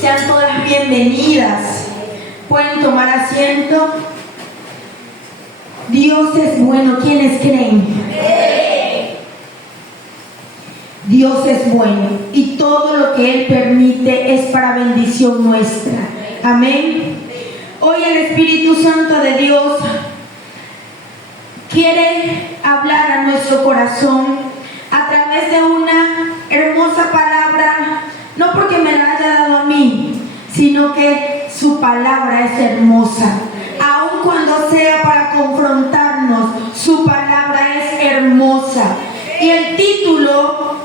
Sean todas bienvenidas. Pueden tomar asiento. Dios es bueno. ¿Quiénes creen? Dios es bueno y todo lo que Él permite es para bendición nuestra. Amén. Hoy el Espíritu Santo de Dios quiere hablar a nuestro corazón a través de una hermosa palabra, no porque me la haya dado a mí, sino que su palabra es hermosa. Aun cuando sea para confrontarnos, su palabra es hermosa. Y el título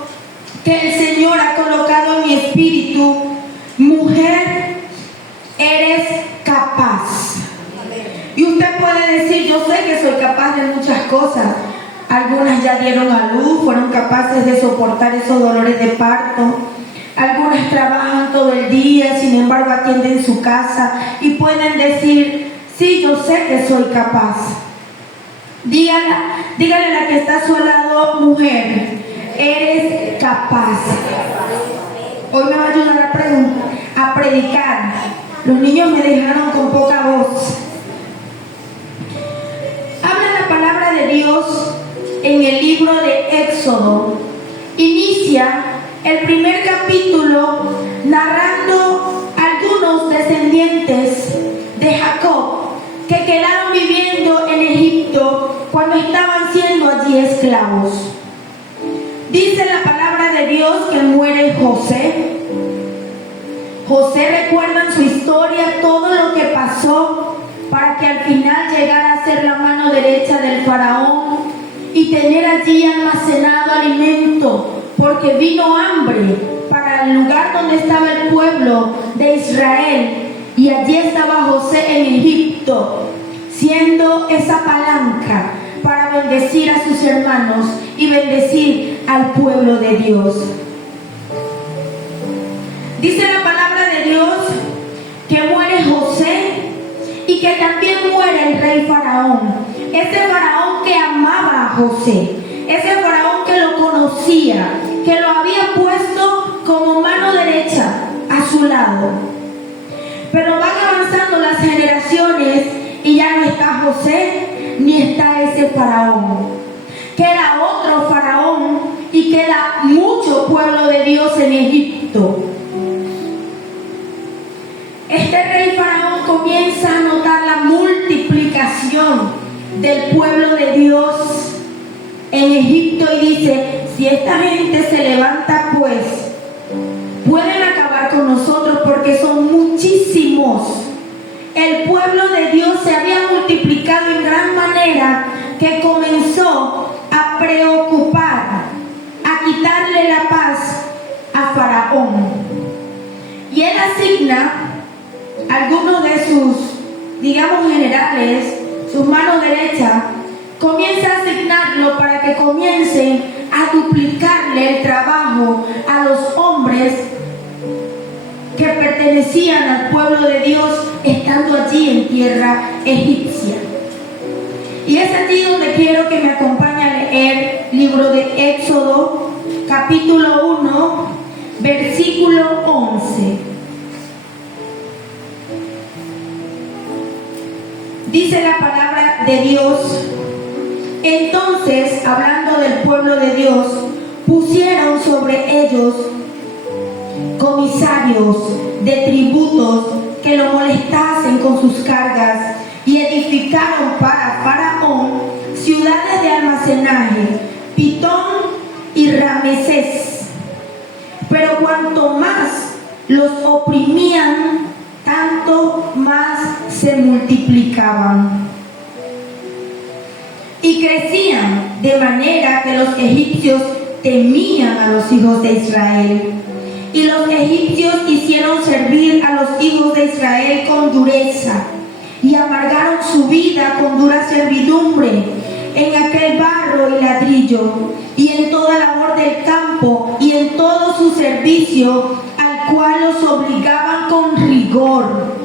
que el Señor ha colocado en mi espíritu: mujer, eres capaz. Y usted puede decir: yo sé que soy capaz de muchas cosas. Algunas ya dieron a luz, fueron capaces de soportar esos dolores de parto. Algunas trabajan todo el día, sin embargo atienden su casa y pueden decir: sí, yo sé que soy capaz. Dígale a la que está a su lado: mujer, eres capaz. Hoy me va a ayudar a predicar. Los niños me dejaron con poca voz. Habla la palabra de Dios en el libro de Éxodo. Inicia el primer capítulo narrando algunos descendientes de Jacob que quedaron viviendo en Egipto cuando estaban siendo allí esclavos. Dice la palabra de Dios que muere José. José recuerda en su historia todo lo que pasó para que al final llegara a ser la mano derecha del faraón y tener allí almacenado alimento, porque vino hambre para el lugar donde estaba el pueblo de Israel, y allí estaba José en Egipto, siendo esa palanca para bendecir a sus hermanos y bendecir al pueblo de Dios. Dice la palabra de Dios que muere José y que también muere el rey faraón. Ese faraón que amaba a José, ese faraón que lo conocía, que lo había puesto como mano derecha a su lado. Pero van avanzando las generaciones y ya no está José ni está ese faraón. Queda otro faraón y queda mucho pueblo de Dios en Egipto. Este rey faraón comienza a notar la multiplicación del pueblo de Dios en Egipto y dice: si esta gente se levanta, pues pueden acabar con nosotros porque son muchísimos. El pueblo de Dios se había multiplicado en gran manera que comenzó a preocupar, a quitarle la paz a Faraón. Y él asigna algunos de sus, generales, sus manos derechas, comienza a asignarlo para que comiencen a duplicarle el trabajo a los hombres que pertenecían al pueblo de Dios estando allí en tierra egipcia. Y es allí donde quiero que me acompañe a leer el libro de Éxodo, capítulo 1, versículo 11. Dice la palabra de Dios: entonces, hablando del pueblo de Dios, pusieron sobre ellos comisarios de tributos que lo molestasen con sus cargas, y edificaron para Faraón ciudades de almacenaje, Pitón y Ramesés. Pero cuanto más los oprimían, tanto más se multiplicaban y crecían, de manera que los egipcios temían a los hijos de Israel. Y los egipcios hicieron servir a los hijos de Israel con dureza, y amargaron su vida con dura servidumbre en aquel barro y ladrillo, y en toda labor del campo, y en todo su servicio, al cual los obligaban con rigor.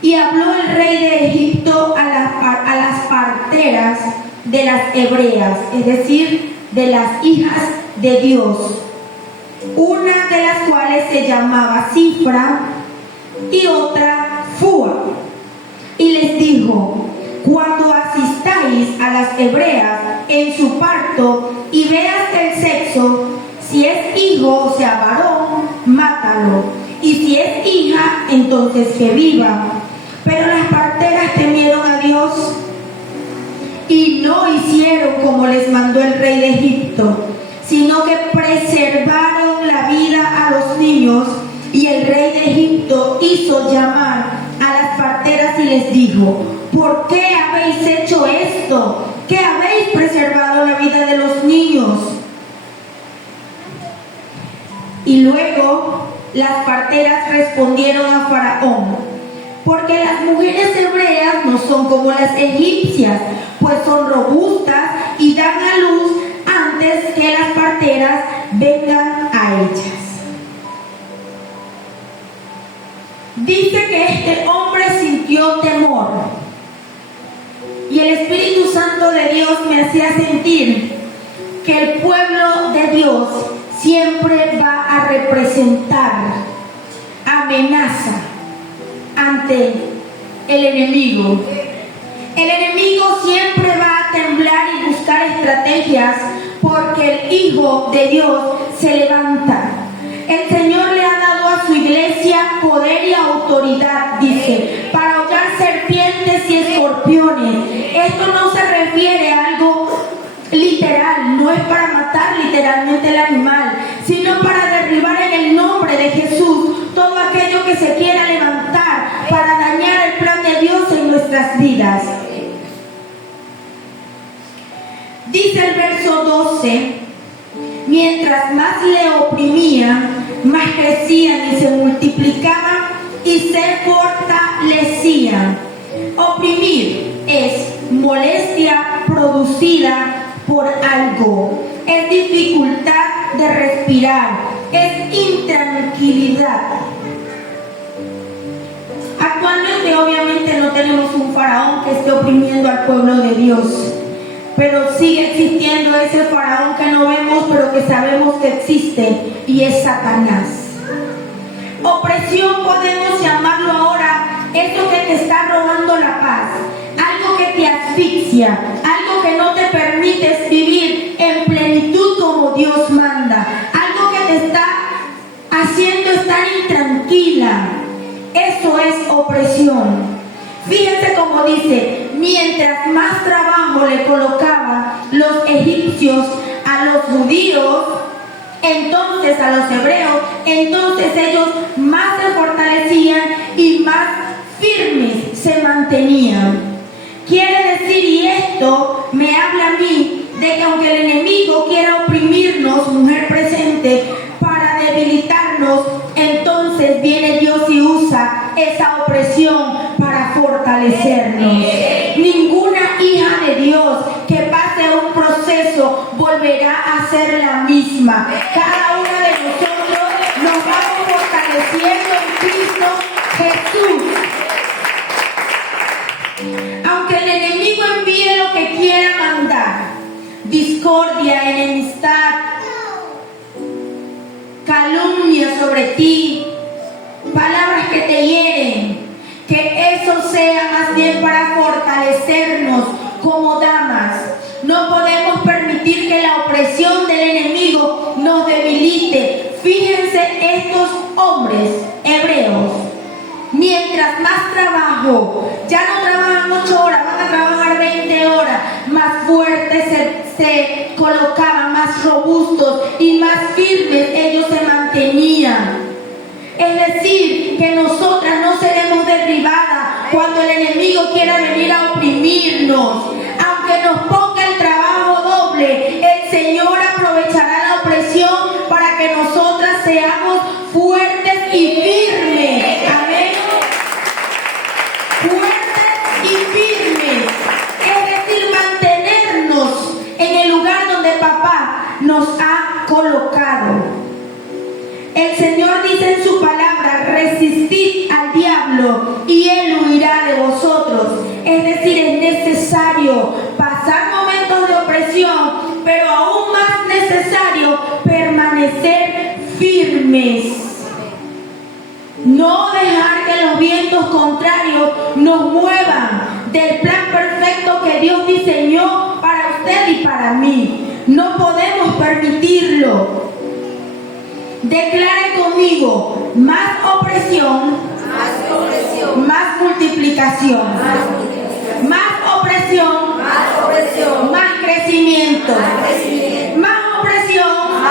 Y habló el rey de Egipto a las parteras de las hebreas, es decir, de las hijas de Dios, una de las cuales se llamaba Cifra y otra Fua. Y les dijo: cuando asistáis a las hebreas en su parto y veas el sexo, si es hijo, o sea, varón, mátalo, y si es hija, entonces que viva. Pero las parteras temieron a Dios y no hicieron como les mandó el rey de Egipto, sino que preservaron la vida a los niños. Y el rey de Egipto hizo llamar a las parteras y les dijo: ¿por qué habéis hecho esto? ¿Qué habéis preservado la vida de los niños? Y luego las parteras respondieron a Faraón: porque las mujeres hebreas no son como las egipcias, pues son robustas y dan a luz antes que las parteras vengan a ellas. Dice que este hombre sintió temor y el Espíritu Santo de Dios me hacía sentir que el pueblo de Dios siempre va a representar amenaza ante el enemigo. El enemigo siempre va a temblar y buscar estrategias porque el Hijo de Dios se levanta. El Señor le ha dado a su iglesia poder y autoridad, dice, para hollar serpientes y escorpiones. Esto no se refiere a algo literal, no es para matar literalmente el animal, sino para derribar en el nombre de Jesús todo aquello que se quiera levantar para dañar el plan de Dios en nuestras vidas. Dice el verso 12: mientras más le oprimían, más crecían y se multiplicaban y se fortalecían. Oprimir es molestia producida por algo, es dificultad de respirar, es intranquilidad. Actualmente obviamente no tenemos un faraón que esté oprimiendo al pueblo de Dios, pero sigue existiendo ese faraón que no vemos pero que sabemos que existe, y es Satanás. Opresión podemos llamarlo ahora eso que te está robando la paz, algo que te asfixia, algo que no te permite vivir en plenitud como Dios manda, algo que te está haciendo estar intranquila. Eso es opresión. Fíjense cómo dice: mientras más trabajo le colocaban los egipcios a los judíos, entonces a los hebreos, entonces ellos más se fortalecían y más firmes se mantenían. Quiere decir, y esto me habla a mí, de que aunque el enemigo quiera oprimirnos, mujer presente, para debilitarnos, entonces viene Dios y usa esa opresión para fortalecernos. Ninguna hija de Dios que pase un proceso volverá a ser la misma. Cada una de nosotros nos vamos fortaleciendo en Cristo Jesús. Aunque el enemigo envíe lo que quiera mandar, discordia, enemistad, calumnia sobre ti, palabras que te hieren, que eso sea más bien para fortalecernos como damas. No podemos permitir que la opresión del enemigo nos debilite. Fíjense estos hombres hebreos, mientras más trabajo, ya no trabajan 8 horas, van a trabajar 20 horas, más fuertes se colocaban, más robustos y más firmes ellos se mantenían. Es decir, que nosotras no seremos derribadas cuando el enemigo quiera venir a oprimirnos. Aunque nos ponga el trabajo doble, el Señor aprovechará la opresión para que nosotras seamos fuertes y firmes. Amén. Fuertes y firmes. Es decir, mantenernos en el lugar donde papá nos ha colocado. El Señor dice en su palabra: resistid al diablo y él huirá de vosotros. Es decir, es necesario pasar momentos de opresión, pero aún más necesario permanecer firmes. No dejar que los vientos contrarios nos muevan del plan perfecto que Dios diseñó para usted y para mí. No podemos permitirlo. Declare conmigo: más opresión, más multiplicación. Más opresión, más crecimiento. Más opresión,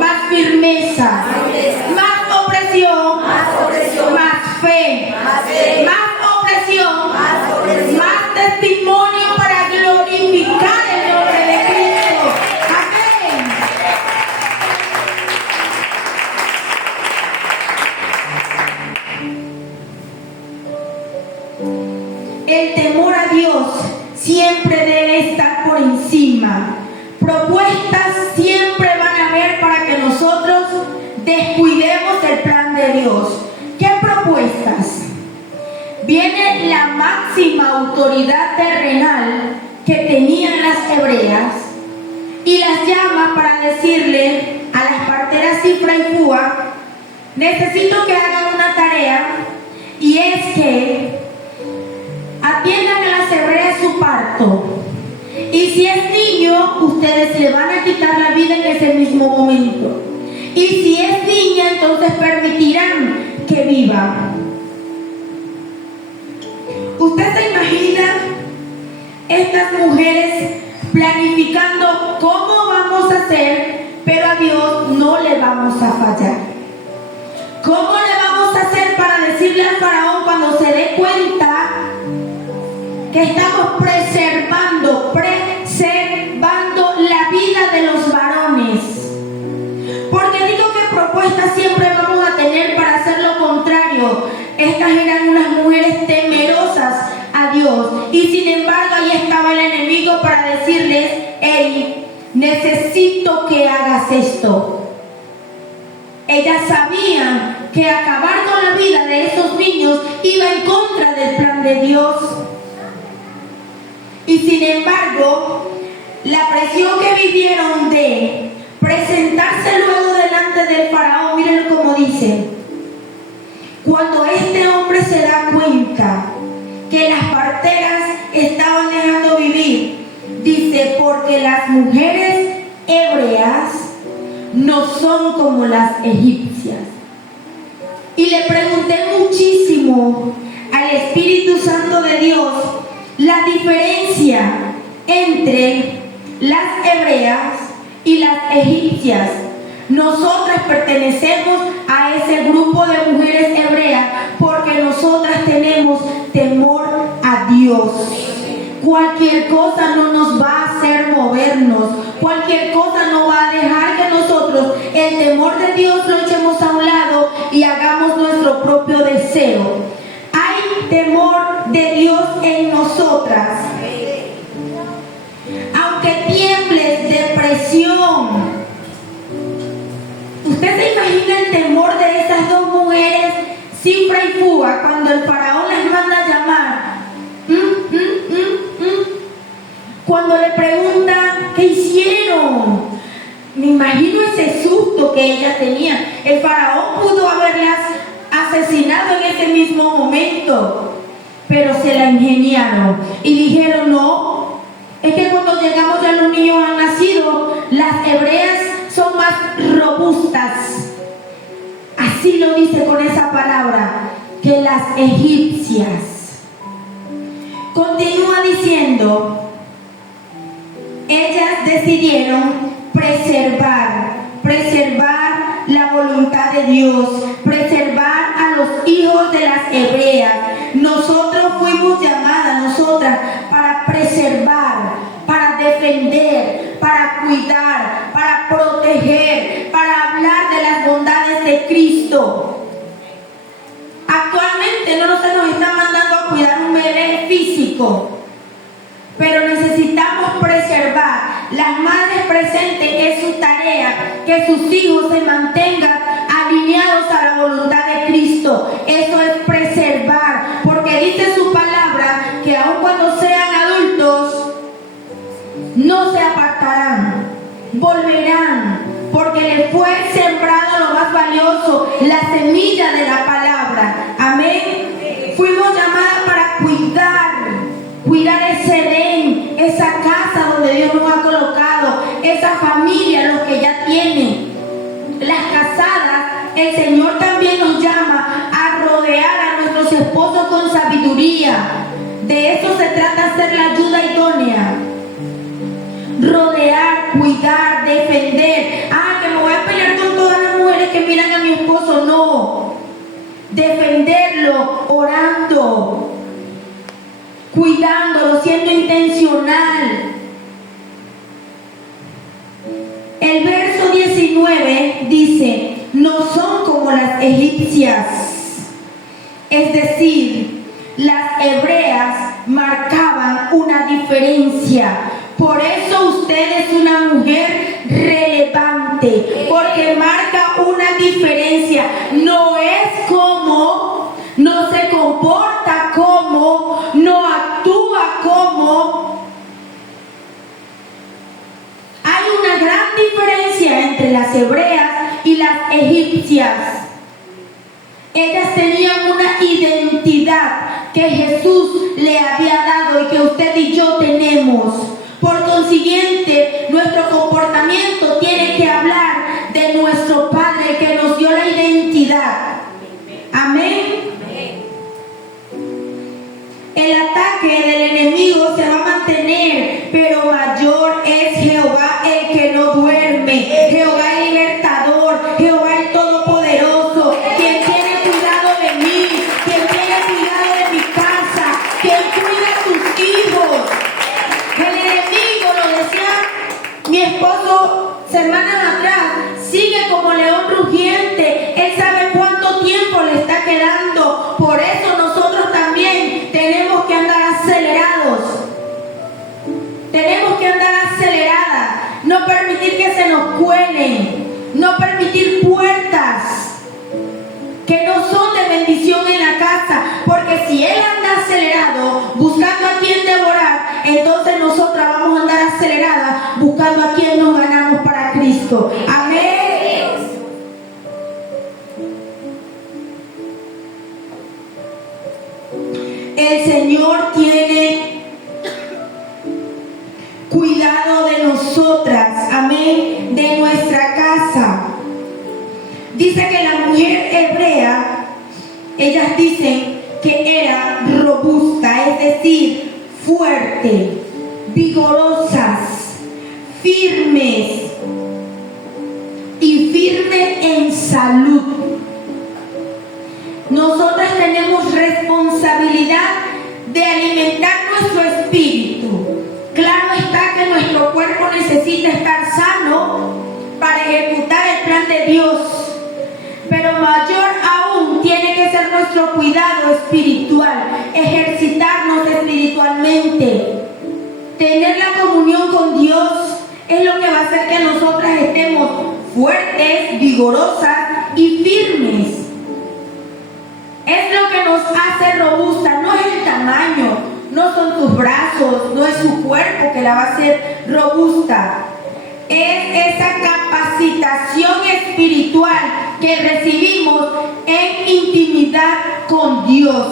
más firmeza. Más opresión, más fe. Más opresión, más testimonio para glorificar el nombre de Cristo. Amén. El temor a Dios siempre debe estar por encima. Propuestas siempre van a haber para que nosotros descuidemos el plan de Dios. ¿Qué propuestas? Viene la máxima autoridad terrenal que tenían las hebreas y las llama para decirle a las parteras Cifra y Fúa: necesito que hagan una tarea, y es que atiendan a las hebreas su parto. Y si es niño, ustedes le van a quitar la vida en ese mismo momento. Y si es niña, entonces permitirán que viva. ¿Usted se imagina estas mujeres planificando cómo vamos a hacer, pero a Dios no le vamos a fallar? ¿Cómo le vamos a hacer para decirle al faraón cuando se dé cuenta que estamos preservando la vida de los varones? Porque digo que propuestas siempre vamos a tener para hacer lo contrario. Estas eran unas mujeres temerosas a Dios, y sin embargo ahí estaba el enemigo para decirles: hey, necesito que hagas esto. Ellas sabían que acabar con la vida de esos niños iba en contra del plan de Dios. Y sin embargo, la presión que vivieron de presentarse luego delante del faraón, miren cómo dice: cuando este hombre se da cuenta que las parteras estaban dejando vivir, dice, porque las mujeres hebreas no son como las egipcias. Y le pregunté muchísimo al Espíritu Santo de Dios la diferencia entre las hebreas y las egipcias. Nosotras pertenecemos a ese grupo de mujeres hebreas porque nosotras tenemos temor a Dios. Cualquier cosa no nos va a hacer movernos. Cualquier cosa no va a dejar que nosotros el temor de Dios lo echemos a un lado y hagamos nuestro propio deseo. Hay temor de Dios en nosotras. Aunque tiembles de presión. ¿Usted se imagina el temor de esas dos mujeres, Cifra y Fúa, cuando el faraón les manda a llamar? Cuando le preguntan ¿qué hicieron? Me imagino ese susto que ellas tenían. El faraón pudo haberlas asesinado en ese mismo momento, pero se la ingeniaron y dijeron: no, es que cuando llegamos ya los niños han nacido. Las hebreas son más robustas, así lo dice con esa palabra, que las egipcias. Continúa diciendo: ellas decidieron preservar la voluntad de Dios, preservar a los hijos de las hebreas. Nosotros fuimos llamadas, nosotras, para preservar, para defender, para cuidar, para proteger, para hablar de las bondades de Cristo. Actualmente no se nos está mandando a cuidar un bebé físico, pero necesitamos preservar. Las madres presentes, es su tarea que sus hijos se mantengan alineados a la voluntad de Cristo. Eso es preservar, porque dice su palabra que aun cuando sean adultos no se apartarán, volverán, porque les fue sembrado precioso, la semilla de la palabra. Amén. Fuimos llamadas para cuidar ese Edén, esa casa donde Dios nos ha colocado, esa familia, los que ya tienen. Las casadas, el Señor también nos llama a rodear a nuestros esposos con sabiduría. De eso se trata, ser la ayuda idónea. Rodear, cuidar, defender. Que me voy a pelear con todas las mujeres que miran a mi esposo. No. Defenderlo, orando, cuidándolo, siendo intencional. El verso 19 dice: no son como las egipcias. Es decir, las hebreas marcaban una diferencia. Por eso usted es una mujer relevante, porque marca una diferencia. No es como, no se comporta como, no actúa como. Hay una gran diferencia entre las hebreas y las egipcias. Ellas tenían una identidad que Jesús le había dado y que usted y yo tenemos. Por consiguiente, nuestro comportamiento tiene que hablar de nuestro Padre que nos dio la identidad. Amén. El ataque del enemigo se va a mantener, pero mayor es Jehová el que no duerme. Jehová el libertador, Jehová el todopoderoso, quien tiene cuidado de mí, quien tiene cuidado de mi casa, quien cuida a tus hijos. El enemigo, lo decía mi esposo semanas atrás, sigue como león rugiente. Él sabe cuánto tiempo le está quedando. Por eso nosotros también tenemos que andar acelerados. Tenemos que andar aceleradas. No permitir que se nos cuelen. No permitir puertas que no son de bendición en la casa. Porque si él anda acelerado, buscando a quien devorar, entonces nosotras vamos a andar aceleradas, buscando a quien nos ganamos para Cristo. Amén. El Señor tiene cuidado de nosotras, amén, de nuestra casa. Dice que la mujer hebrea, ellas dicen que era robusta, es decir, fuerte, vigorosas, firmes y firmes en salud. Nosotras tenemos responsabilidad de alimentar nuestro espíritu. Claro está que nuestro cuerpo necesita estar sano para ejecutar el plan de Dios, pero mayor aún tiene que ser nuestro cuidado espiritual, ejercitarnos espiritualmente. Tener la comunión con Dios es lo que va a hacer que nosotras estemos fuertes, vigorosas y firmes. Es lo que nos hace robusta, no es el tamaño, no son sus brazos, no es su cuerpo que la va a hacer robusta. Es esa capacitación espiritual que recibimos en intimidad con Dios.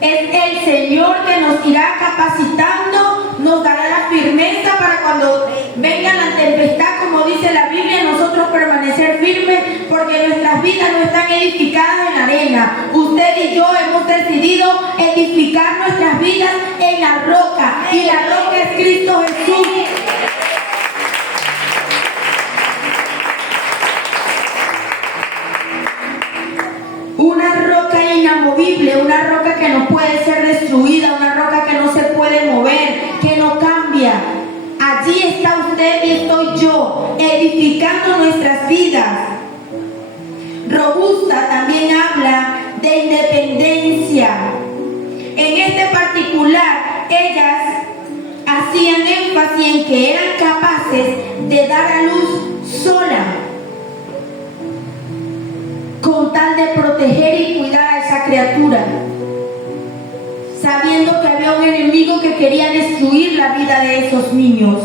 Es el Señor que nos irá capacitando, nos dará la firmeza para cuando venga la tempestad, como dice la Biblia, nosotros permanecer firmes, porque nuestras vidas no están edificadas en arena. Usted y yo hemos decidido edificar nuestras vidas en la roca, y la roca es Cristo Jesús. Una roca inamovible, una roca que no puede ser destruida, una roca que no se puede mover, que no cambia. Allí está usted y estoy yo, edificando nuestras vidas. Robusta también habla de independencia. En este particular, ellas hacían énfasis en que eran capaces de dar a luz sola, con tal de proteger y cuidar a esa criatura, sabiendo que había un enemigo que quería destruir la vida de esos niños.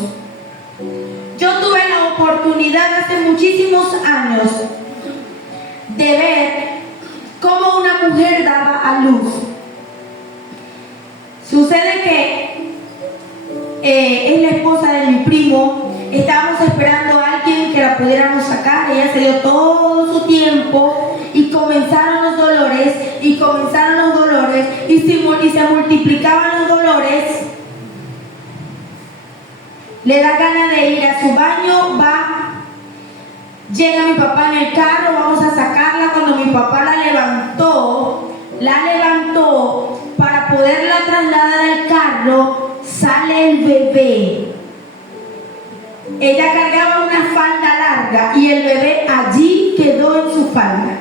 Yo tuve la oportunidad hace muchísimos años de ver cómo una mujer daba a luz. Sucede que es la esposa de mi primo. Estábamos esperando a alguien que la pudiéramos sacar. Ella se dio todo su tiempo y comenzaron los dolores y se multiplicaban los dolores. Le da ganas de ir a su baño, va, llega mi papá en el carro, vamos a sacarla. Cuando mi papá la levantó para poderla trasladar al carro, sale el bebé. Ella cargaba una falda larga y el bebé allí quedó en su falda.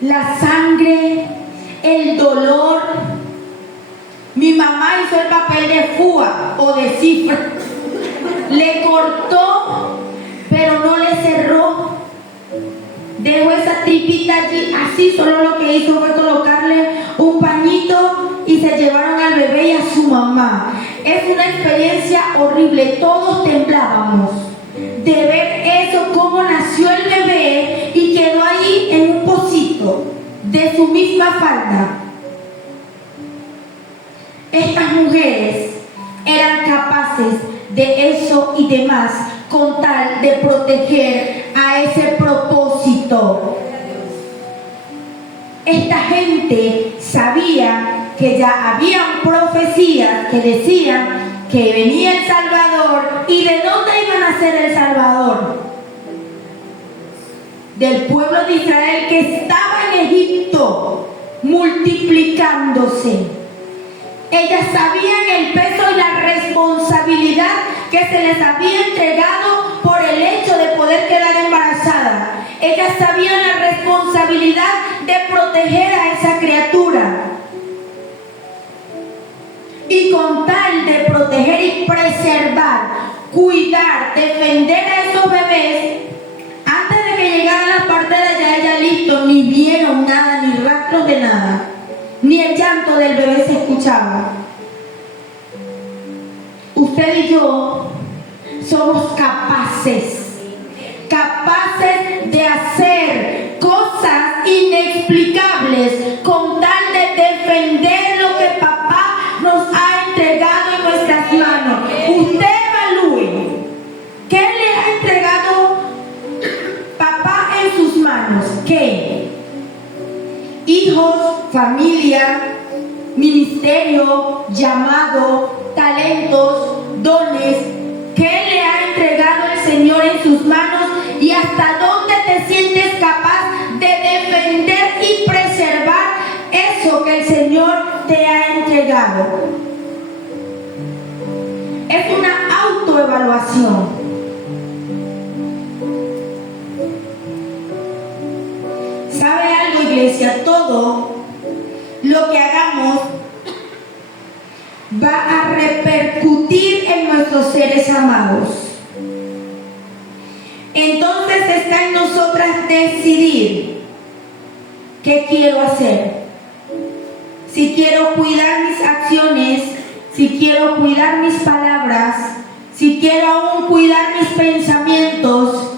La sangre, el dolor. Mi mamá hizo el papel de fúa o de cifra. Le cortó, pero no le cerró. Dejó esa tripita allí, así. Solo lo que hizo fue colocarle un pañito y se llevaron al bebé y a su mamá. Es una experiencia horrible. Todos temblábamos de ver eso, cómo nació el bebé y quedó ahí en un pocito de su misma falda. Estas mujeres eran capaces de eso y demás con tal de proteger a ese propósito. Esta gente sabía que ya habían profecías que decían que venía el Salvador. ¿Y de dónde iban a ser el Salvador? Del pueblo de Israel que estaba en Egipto multiplicándose. Ellas sabían el peso y la responsabilidad que se les había entregado por el hecho de poder quedar embarazada. Ellas sabían la responsabilidad de proteger a esa criatura. Y con tal de proteger y preservar, cuidar, defender a esos bebés, antes de que llegaran las parteras ya ella listo, ni vieron nada, ni rastros de nada. Ni el llanto del bebé se escuchaba. Usted y yo somos capaces de hacer cosas inexplicables con tal de defender lo que papá nos ha entregado en nuestras manos. Usted evalúe, ¿qué le ha entregado papá en sus manos? ¿Qué? Hijos, familia, ministerio, llamado, talentos, dones. ¿Qué le ha entregado el Señor en sus manos? Y hasta dónde te sientes capaz de defender y preservar eso que el Señor te ha entregado. Es una autoevaluación. ¿Sabe algo, iglesia? Todo lo que hagamos va a repercutir en nuestros seres amados. Entonces está en nosotras decidir qué quiero hacer. Si quiero cuidar mis acciones, si quiero cuidar mis palabras, si quiero aún cuidar mis pensamientos.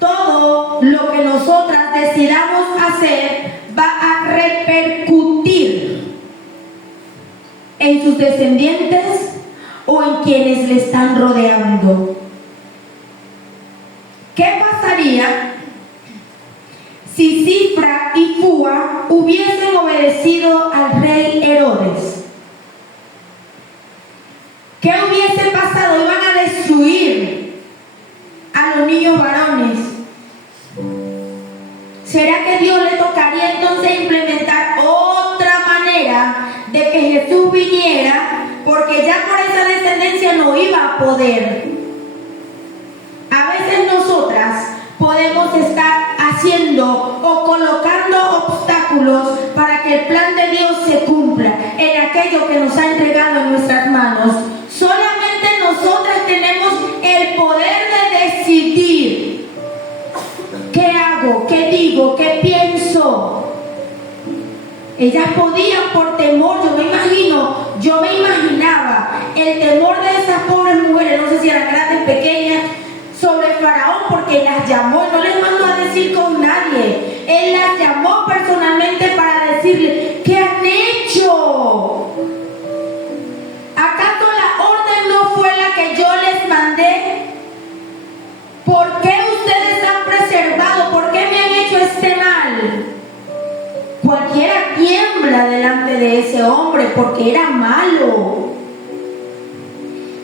Todo lo que nosotras decidamos hacer va a repercutir en sus descendientes o en quienes le están rodeando. ¿Qué pasaría si Cifra y Fúa hubiesen obedecido al rey Herodes? ¿Qué hubiese pasado? Iban a destruir a los niños varones. ¿Será que Dios le tocaría entonces implementar otra manera de que Jesús viniera? Porque ya por esa descendencia no iba a poder. A veces nosotras podemos estar haciendo o colocando obstáculos para que el plan de Dios se cumpla en aquello que nos ha entregado en nuestras manos. Solamente nosotras tenemos el poder de decidir qué hago, qué digo, qué pienso. Ellas podían por temor, yo me imaginaba el temor de esas pobres mujeres, no sé si eran grandes, pequeñas, sobre Faraón. ¿Por qué ustedes han preservado? ¿Por qué me han hecho este mal? Cualquiera tiembla delante de ese hombre porque era malo.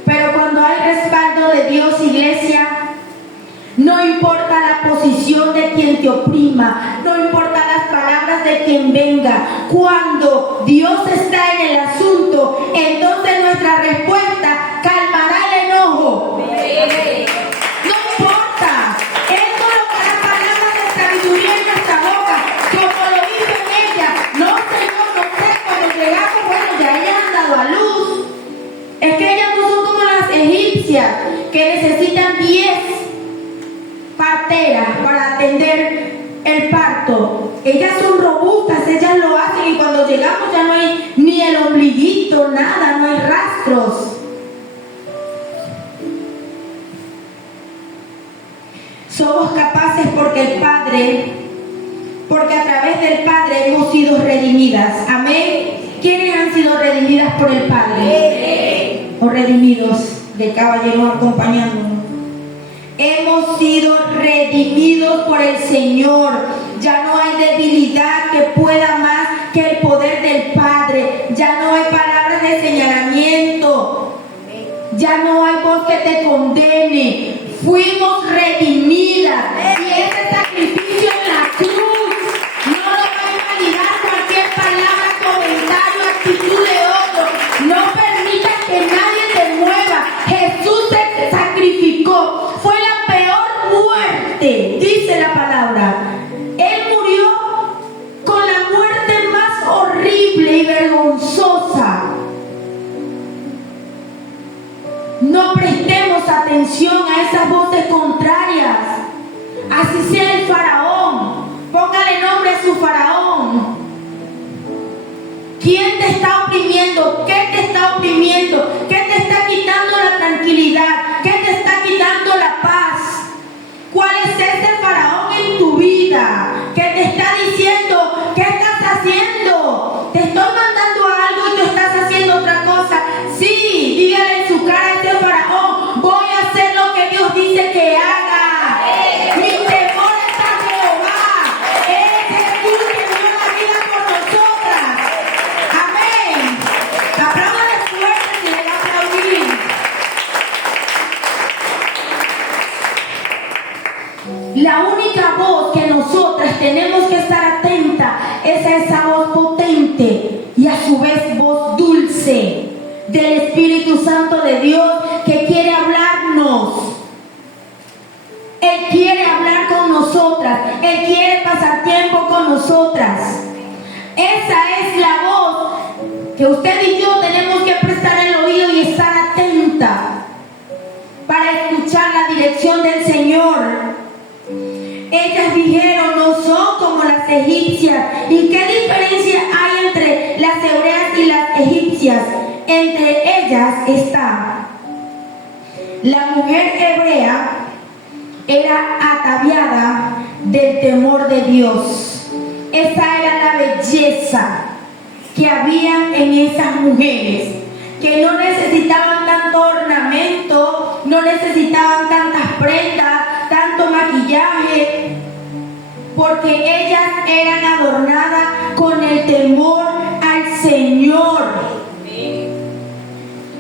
Pero cuando hay respaldo de Dios, iglesia, no importa la posición de quien te oprima, no importa las palabras de quien venga, cuando Dios está en el asunto, entonces nuestra respuesta calmará el enojo. No importa, Él colocará palabras de sabiduría en nuestra boca, como lo hizo en ella. No, Señor, no sé, cuando llegamos, bueno, ya ellas han dado a luz. Es que ellas no son como las egipcias, que necesitan 10 parteras para atender el parto. Ellas son robustas, ellas lo hacen, y cuando llegamos ya no hay ni el ombliguito, nada, no hay rastros. Somos capaces porque a través del Padre hemos sido redimidas. Amén. ¿Quiénes han sido redimidas por el Padre? O redimidos, de caballero acompañándonos. Hemos sido redimidos por el Señor. Ya no hay debilidad que pueda más que el poder del Padre. Ya no hay palabras de señalamiento. Ya no hay voz que te condene. Fuimos redimidas. Y ese sacrificio en la cruz no lo va a invalidar cualquier palabra, comentario, actitud de otro. No permitas que nadie te mueva. Jesús se sacrificó. Fue la peor muerte, dice la palabra. Él murió con la muerte más horrible y vergonzosa. No prestemos atención a esas voces contrarias. Así sea el faraón. Póngale nombre a su faraón. ¿Quién te está oprimiendo? ¿Qué te está oprimiendo? ¿Qué te está quitando la tranquilidad? ¿Qué te está quitando la paz? ¿Cuál es ese faraón en tu vida que te está diciendo, ¿qué estás haciendo? Te estoy mandando algo y tú estás haciendo otra cosa. Sí, dígale en su cara a ese faraón, voy a hacer lo que Dios dice que haga. Mi temor es a Jehová. Es Jesús que dio la vida por nosotras. Amén. Apláudale fuerte si le va a aplaudir. La única voz que nosotras tenemos que estar atenta es a esa voz potente y a su vez voz dulce del Espíritu Santo de Dios que quiere hablarnos. Él quiere hablar con nosotras. Él quiere pasar tiempo con nosotras. Esa es la voz que usted y yo tenemos que prestar el oído y estar atenta para escuchar la dirección del Señor. Ellas dijeron, no son como las egipcias. ¿Y qué diferencia hay entre las hebreas y las egipcias? Entre ellas está: la mujer hebrea era ataviada del temor de Dios. Esa era la belleza que había en esas mujeres, que no necesitaban tanto ornamento, no necesitaban tantas prendas, tanto maquillaje, porque ellas eran adornadas con el temor al Señor,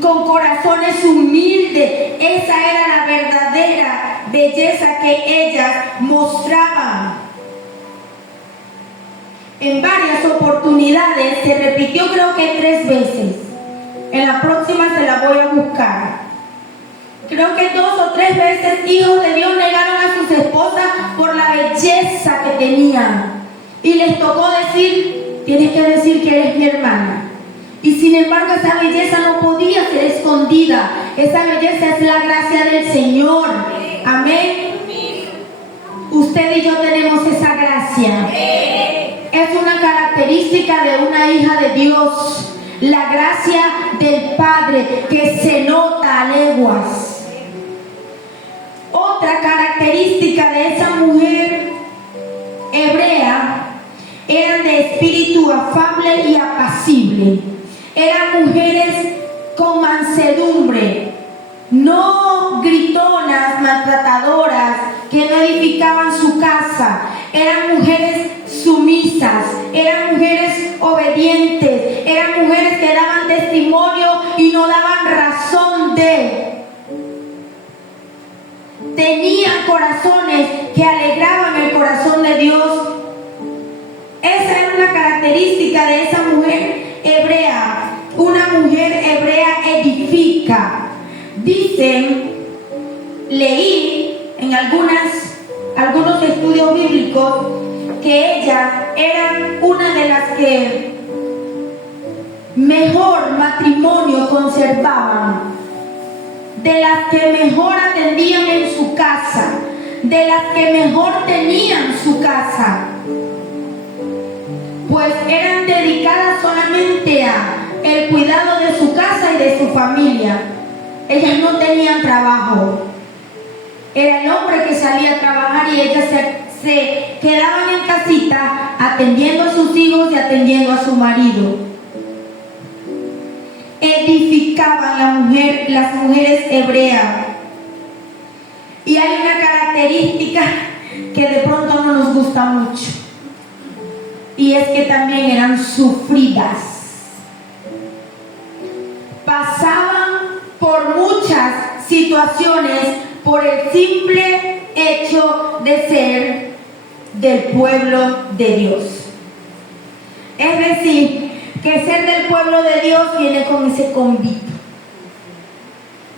con corazones humildes. Esa era la verdadera belleza que ellas mostraban. En varias oportunidades se repitió, creo que 3 veces. En la próxima se la voy a buscar. Creo que 2 o 3 veces hijos de Dios negaron a sus esposas por la belleza que tenían. Y les tocó decir, tienes que decir que eres mi hermana. Y sin embargo esa belleza no podía ser escondida. Esa belleza es la gracia del Señor. Amén. Usted y yo tenemos esa gracia. Es una característica de una hija de Dios. La gracia del Padre que se nota a leguas. Otra característica de esa mujer hebrea eran de espíritu afable y apacible. Eran mujeres con mansedumbre, no gritonas, maltratadoras, eran mujeres sumisas, eran mujeres obedientes, eran mujeres que daban testimonio y no daban razón de. Tenían corazones que alegraban el corazón de Dios. Esa era una característica de esa mujer hebrea. Una mujer hebrea edifica. Dicen, leí en algunos estudios bíblicos que ella era una de las que mejor matrimonio conservaban, de las que mejor atendían en su casa, de las que mejor tenían su casa, pues eran dedicadas solamente a el cuidado de su casa y de su familia. Ellas no tenían trabajo. Era el hombre que salía a trabajar y ellas se quedaban en casita atendiendo a sus hijos y atendiendo a su marido. Edificaban las mujeres hebreas. Y hay una característica que de pronto no nos gusta mucho, y es que también eran sufridas. Pasaban por muchas situaciones por el simple hecho de ser del pueblo de Dios. Es decir, que ser del pueblo de Dios viene con ese convite.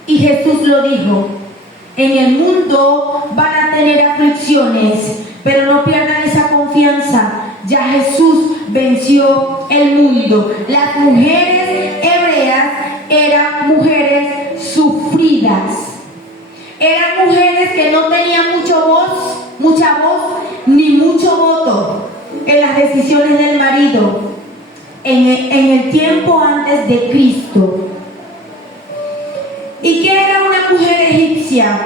Y Jesús lo dijo: en el mundo van a tener aflicciones, pero no pierdan esa confianza. Ya Jesús venció el mundo. Las mujeres hebreas eran mujeres sufridas. Eran mujeres que no tenían mucha voz, ni mucho voto en las decisiones del marido en el tiempo antes de Cristo. ¿Y qué era una mujer egipcia?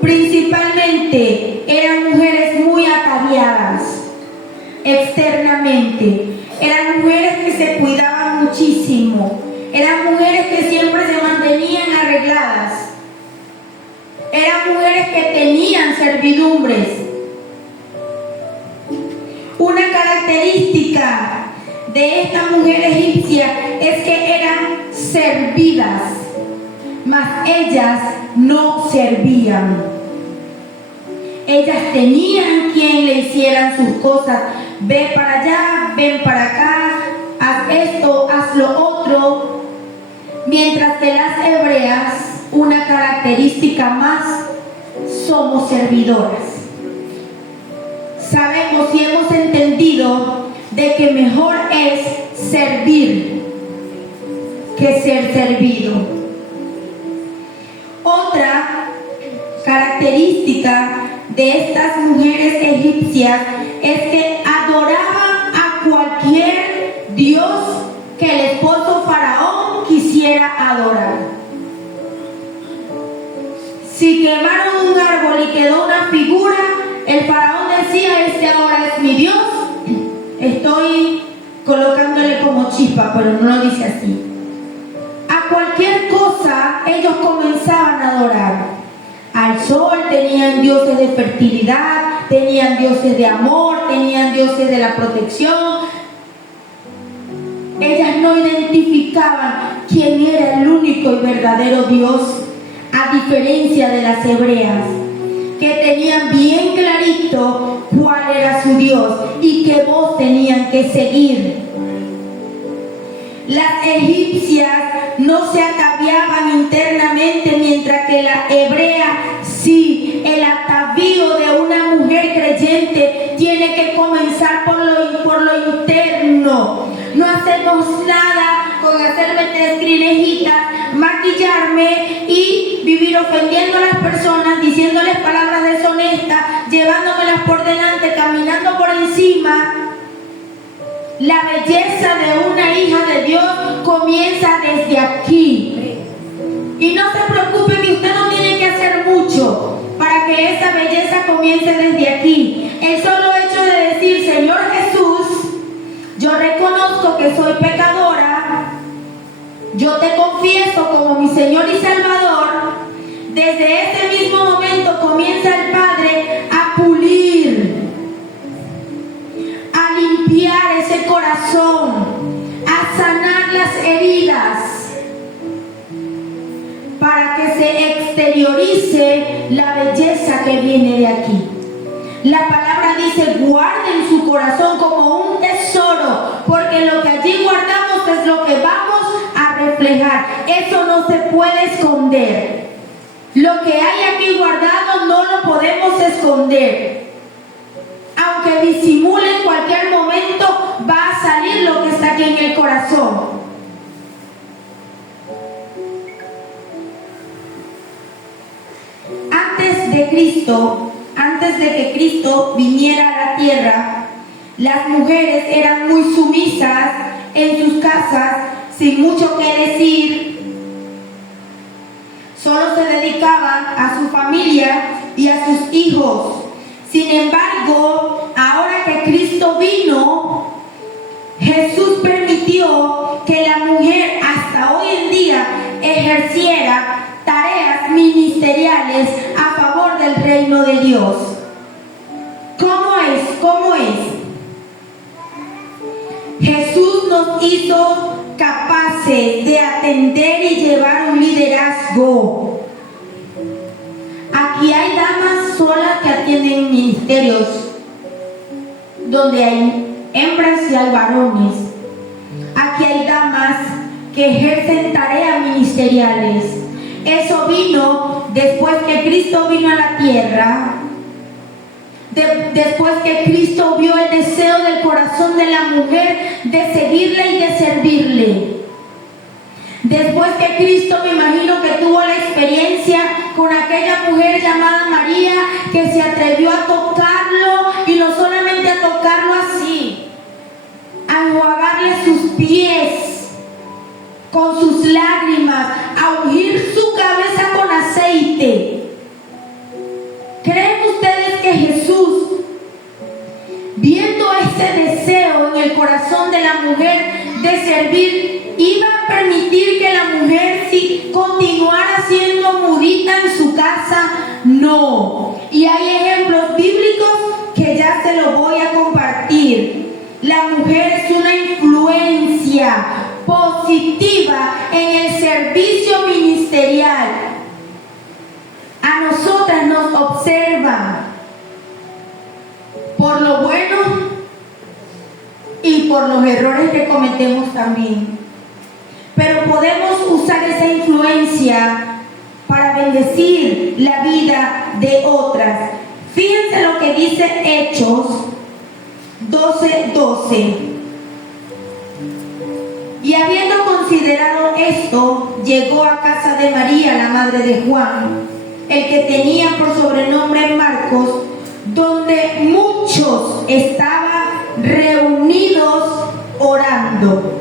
Principalmente eran mujeres muy ataviadas externamente. Eran mujeres que se cuidaban muchísimo. Eran mujeres que siempre se mantenían arregladas. Eran mujeres que tenían servidumbres. Una característica de esta mujer egipcia es que eran servidas, mas ellas no servían. Ellas tenían quien le hicieran sus cosas. Ve para allá, ven para acá, haz esto, haz lo otro. Mientras que las hebreas, una característica más, somos servidoras. Sabemos y hemos entendido de que mejor es servir que ser servido. Otra característica de estas mujeres egipcias es que adoraban a cualquier dios que el esposo faraón quisiera adorar. Si quemaron un árbol y quedó una figura, el faraón decía: este ahora es mi Dios. Estoy colocándole como chispa, pero no lo dice así. A cualquier cosa ellos comenzaban a adorar. Al sol tenían dioses de fertilidad, tenían dioses de amor, tenían dioses de la protección. Ellas no identificaban quién era el único y verdadero Dios, a diferencia de las hebreas, que tenían bien clarito cuál era su Dios y qué voz tenían que seguir. Las egipcias no se ataviaban internamente, mientras que la hebrea sí. El atavío de una mujer creyente tiene que comenzar por lo interno. No hacemos nada con hacerme 3 crinejitas, maquillarme y vivir ofendiendo a las personas, diciéndoles palabras deshonestas, llevándomelas por delante, caminando por encima. La belleza de una hija de Dios comienza desde aquí. Y no se preocupe que usted no tiene que hacer mucho para que esa belleza comience desde aquí. El solo hecho de decir: Señor Jesús, yo reconozco que soy pecadora, yo te confieso como mi Señor y Salvador. Desde ese mismo momento comienza el Padre a pulir a que se exteriorice la belleza que viene de aquí. La palabra dice: guarden su corazón como un tesoro, porque lo que allí guardamos es lo que vamos a reflejar. Eso no se puede esconder. Lo que hay aquí guardado no lo podemos esconder. Aunque disimule en cualquier momento, va a salir lo que está aquí en el corazón. Antes de que Cristo viniera a la tierra, las mujeres eran muy sumisas en sus casas, sin mucho que decir. Solo se dedicaban a su familia y a sus hijos. Sin embargo, ahora que Cristo vino, Jesús permitió que la mujer hasta hoy en día ejerciera tareas ministeriales a favor del reino de Dios. ¿Cómo es? Jesús nos hizo capaces de atender y llevar un liderazgo. Aquí hay damas solas que atienden ministerios, donde hay hembras y hay varones. Aquí hay damas que ejercen tareas ministeriales. Eso vino después que Cristo vino a la tierra, después que Cristo vio el deseo del corazón de la mujer de seguirle y de servirle. Después que Cristo, me imagino que tuvo la experiencia con aquella mujer llamada María, que se atrevió a tocarlo, y no solamente a tocarlo así, a enjuagarle sus pies con sus lágrimas, a ungir su cabeza con aceite. ¿Creen ustedes que Jesús, viendo ese deseo en el corazón de la mujer de servir, iba a permitir que la mujer continuara siendo mudita en su casa? No. Y hay ejemplos bíblicos que ya se los voy a compartir. La mujer es una influencia positiva en el servicio ministerial. A nosotras nos observan por lo bueno y por los errores que cometemos también. Pero podemos usar esa influencia para bendecir la vida de otras. Fíjense lo que dice Hechos 12:12. Y habiendo considerado esto, llegó a casa de María, la madre de Juan, el que tenía por sobrenombre Marcos, donde muchos estaban reunidos orando.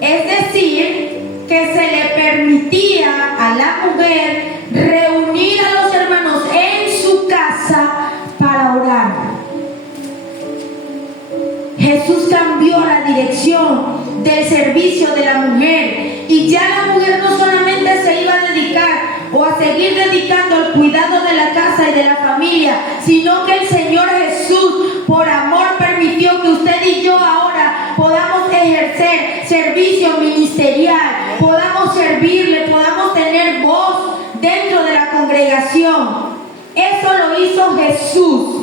Es decir, que se le permitía a la mujer reunir a los hermanos en su casa para orar. Jesús cambió la dirección del servicio de la mujer, y ya la mujer no solamente se iba a dedicar o a seguir dedicando al cuidado de la casa y de la familia, sino que el Señor Jesús, por amor, permitió que usted y yo ahora podamos ejercer servicio ministerial, podamos servirle, podamos tener voz dentro de la congregación. Eso lo hizo Jesús.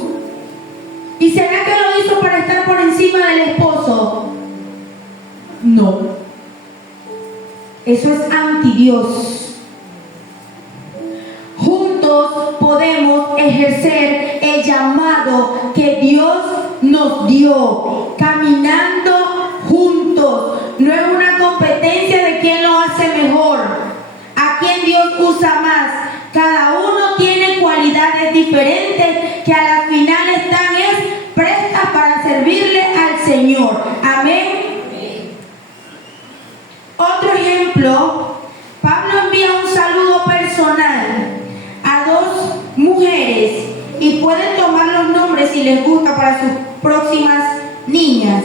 ¿Y será que lo hizo para estar por encima del esposo? No. Eso es anti-Dios. Juntos podemos ejercer el llamado que Dios nos dio, caminando juntos. No es una competencia de quién lo hace mejor, a quién Dios usa más. Cada uno tiene cualidades diferentes que a la final están prestas para servirle al Señor. Amén. Otro ejemplo, Pablo envía un saludo personal a dos mujeres, y pueden tomar los nombres si les gusta para sus próximas niñas.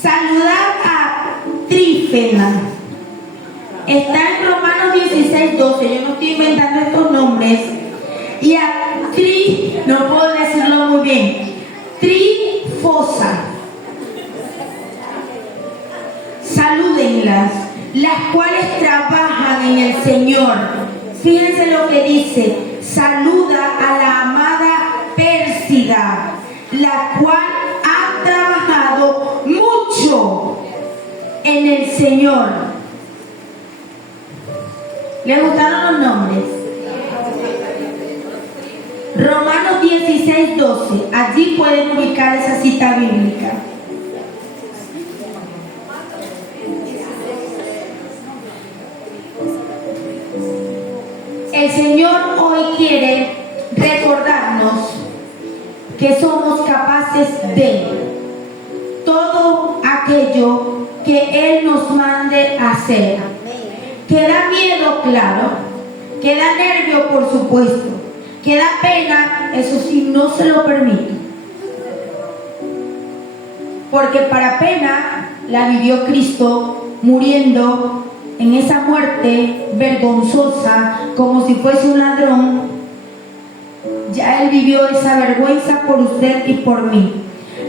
Saludad a Trífena. Está en Romanos 16:12. Yo no estoy inventando estos nombres. Y a no puedo decirlo muy bien, Trifosa. Salúdenlas, las cuales trabajan Señor. Fíjense lo que dice: saluda a la amada Pérsida, la cual ha trabajado mucho en el Señor. ¿Le gustaron los nombres? Romanos 16:12. Allí pueden ubicar esa cita bíblica. El Señor hoy quiere recordarnos que somos capaces de todo aquello que Él nos mande hacer. Que da miedo, claro, que da nervio, por supuesto, que da pena, eso sí, no se lo permito. Porque para pena la vivió Cristo muriendo en esa muerte vergonzosa, como si fuese un ladrón. Ya Él vivió esa vergüenza por usted y por mí.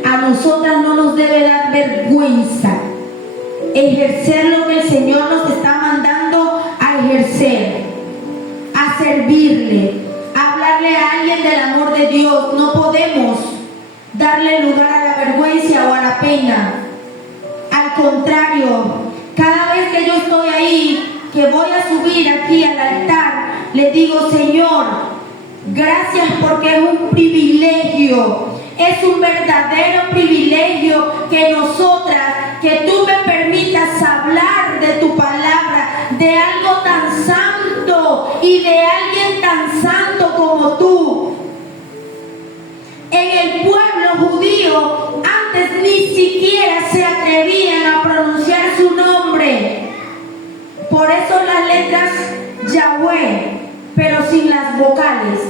A nosotras no nos debe dar vergüenza ejercer lo que el Señor nos está mandando a ejercer, a servirle, a hablarle a alguien del amor de Dios. No podemos darle lugar a la vergüenza o a la pena. Al contrario, cada vez que yo estoy ahí, que voy a subir aquí al altar, le digo: Señor, gracias, porque es un privilegio, es un verdadero privilegio que nosotras, que tú me permitas hablar de tu palabra, de algo tan santo y de alguien tan santo como tú. En el pueblo judío antes ni siquiera se atrevían a pronunciar su nombre. Por eso las letras Yahweh, pero sin las vocales.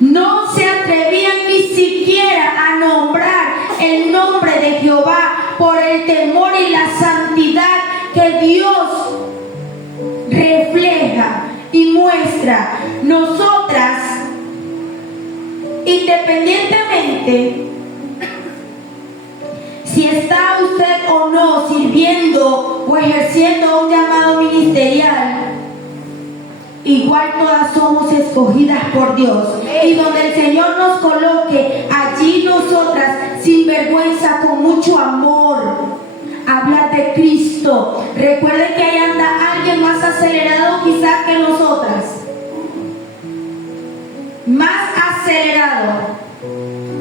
No se atrevían ni siquiera a nombrar el nombre de Jehová por el temor y la santidad que Dios refleja y muestra. Nosotras, independientemente si está usted o no sirviendo o ejerciendo un llamado ministerial, igual todas somos escogidas por Dios. Y donde el Señor nos coloque, allí nosotras, sin vergüenza, con mucho amor, hablar de Cristo. Recuerden que ahí anda alguien más acelerado quizás que nosotras. Más acelerado,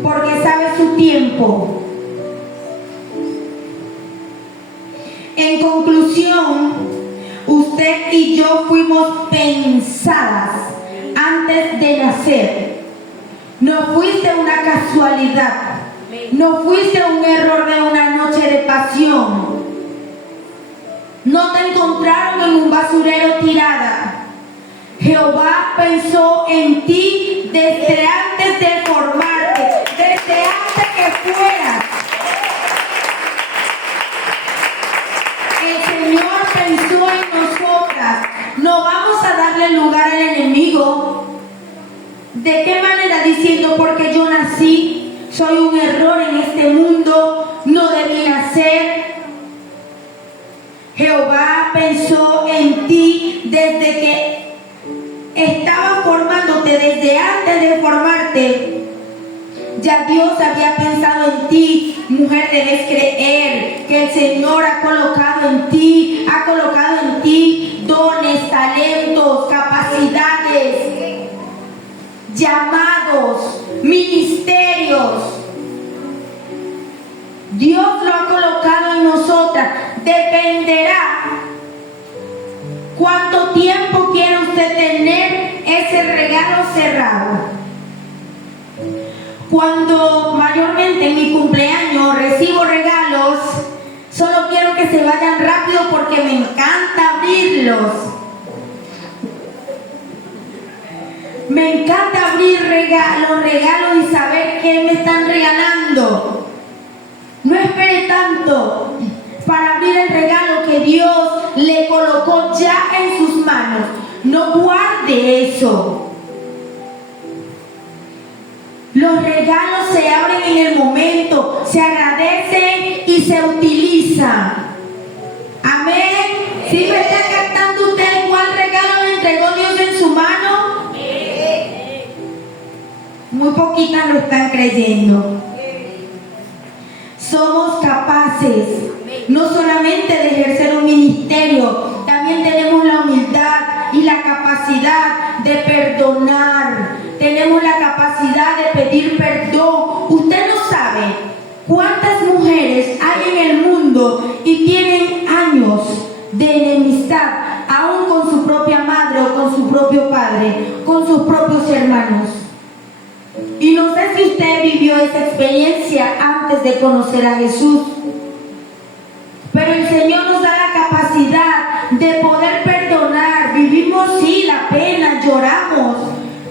porque sabe su tiempo. En conclusión, usted y yo fuimos pensadas antes de nacer. No fuiste una casualidad, no fuiste un error de una noche de pasión. No te encontraron en un basurero tirada. Jehová pensó en ti desde antes de formarte, desde antes que fueras. El Señor pensó en nosotras. No vamos a darle lugar al enemigo. ¿De qué manera? Diciendo: porque yo nací, soy un error en este mundo, no debí nacer. Jehová pensó en ti desde que estaba formándote, desde antes de formarte. Ya Dios había pensado en ti. Mujer, debes creer que el Señor ha colocado en ti dones, talentos, capacidades, llamados, ministerios. Dios lo ha colocado en nosotras. Dependerá cuánto tiempo quiere usted tener ese regalo cerrado. Cuando mayormente en mi cumpleaños recibo regalos, solo quiero que se vayan rápido porque me encanta abrirlos. Me encanta abrir los regalos y saber qué me están regalando. No espere tanto para abrir el regalo que Dios le colocó ya en sus manos. No guarde eso. Los regalos se abren en el momento, se agradecen y se utilizan. Amén. ¿Sí me está cantando? muy poquitas lo están creyendo. Somos capaces no solamente de ejercer un ministerio, también tenemos la humildad y la capacidad de perdonar. Tenemos la capacidad de pedir perdón. Usted no sabe cuántas mujeres hay en el mundo y tienen años de enemistad, aún con su propia madre o con su propio padre, con sus propios hermanos. Y no sé si usted vivió esa experiencia antes de conocer a Jesús, pero el Señor nos da la capacidad de poder perdonar. Vivimos, sí, la pena, lloramos,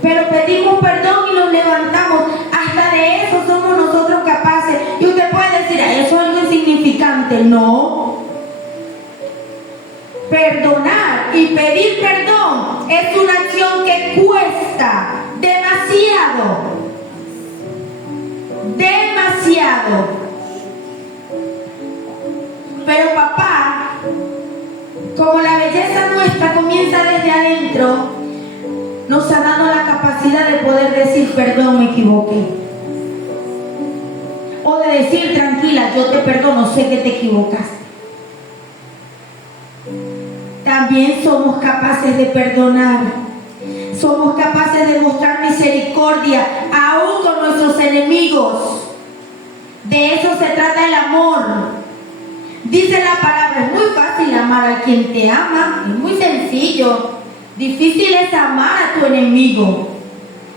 pero pedimos perdón y nos levantamos. Hasta de eso somos nosotros capaces. Y usted puede decir, eso es algo insignificante. No. Perdonar y pedir perdón es una acción que cuesta demasiado. Demasiado. Pero papá, como la belleza nuestra comienza desde adentro, nos ha dado la capacidad de poder decir, perdón, me equivoqué. O de decir, tranquila, yo te perdono, sé que te equivocaste. También somos capaces de perdonar. Somos capaces de mostrar misericordia, aún con nuestros enemigos. De eso se trata el amor. Dice la palabra, es muy fácil amar a quien te ama, es muy sencillo. Difícil es amar a tu enemigo,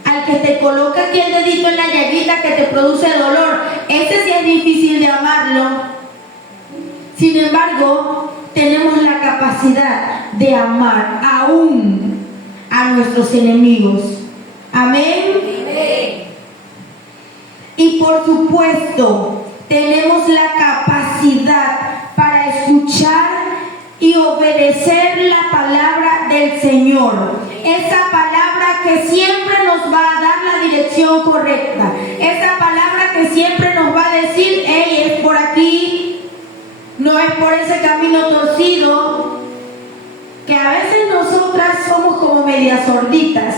al que te coloca aquí el dedito en la llaguita que te produce dolor. Ese sí es difícil de amarlo. Sin embargo, tenemos la capacidad de amar aún a nuestros enemigos. Amén. Amén. Y por supuesto, tenemos la capacidad para escuchar y obedecer la palabra del Señor. Esa palabra que siempre nos va a dar la dirección correcta. Esa palabra que siempre nos va a decir, hey, es por aquí, no es por ese camino torcido. Que a veces nosotras somos como medias sorditas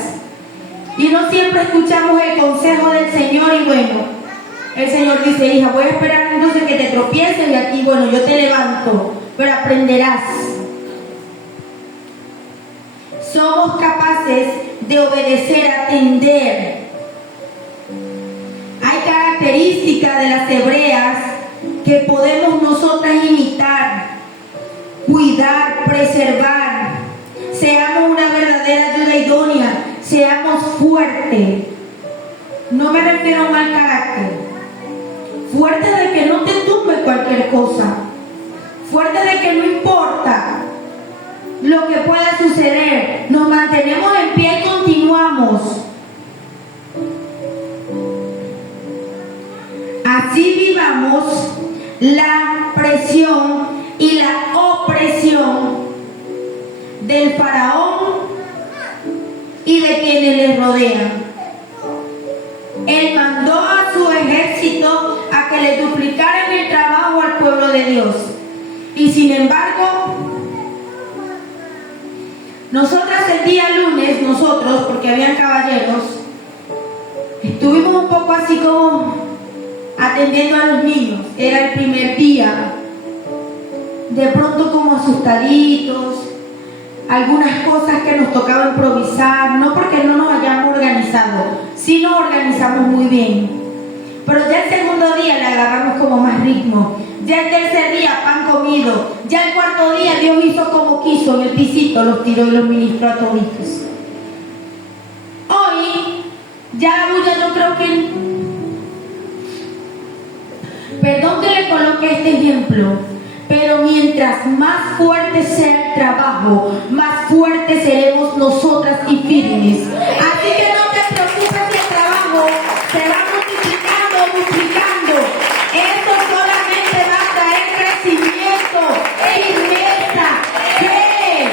y no siempre escuchamos el consejo del Señor. Y bueno, el Señor dice, hija, voy a esperar entonces que te tropieces y aquí, bueno, yo te levanto, pero aprenderás. Somos capaces de obedecer, atender. Hay características de las hebreas que podemos nosotras imitar, cuidar, preservar. Seamos una verdadera ayuda idónea, seamos fuertes. No me refiero a un mal carácter. Fuerte de que no te tumbe cualquier cosa. Fuerte de que no importa lo que pueda suceder, nos mantenemos en pie y continuamos. Así vivamos la presión y la opresión del faraón y de quienes les rodean. Él mandó a su ejército a que le duplicaran el trabajo al pueblo de Dios. Y sin embargo, nosotras el día lunes, porque habían caballeros, estuvimos un poco así como atendiendo a los niños. Era el primer día, de pronto como asustaditos, algunas cosas que nos tocaba improvisar, no porque no nos hayamos organizado, sí nos organizamos muy bien, pero ya el segundo día le agarramos como más ritmo. Ya el tercer día, pan comido. Ya el cuarto día, Dios hizo como quiso, en el pisito los tiró y los ministró a toditos. Hoy, ya la bulla yo creo que... Perdón que le coloque este ejemplo, pero mientras más fuerte sea el trabajo, más fuertes seremos nosotras y firmes. Así que no te preocupes si el trabajo se va multiplicando, duplicando. Esto solamente va a traer crecimiento, firmeza, fe.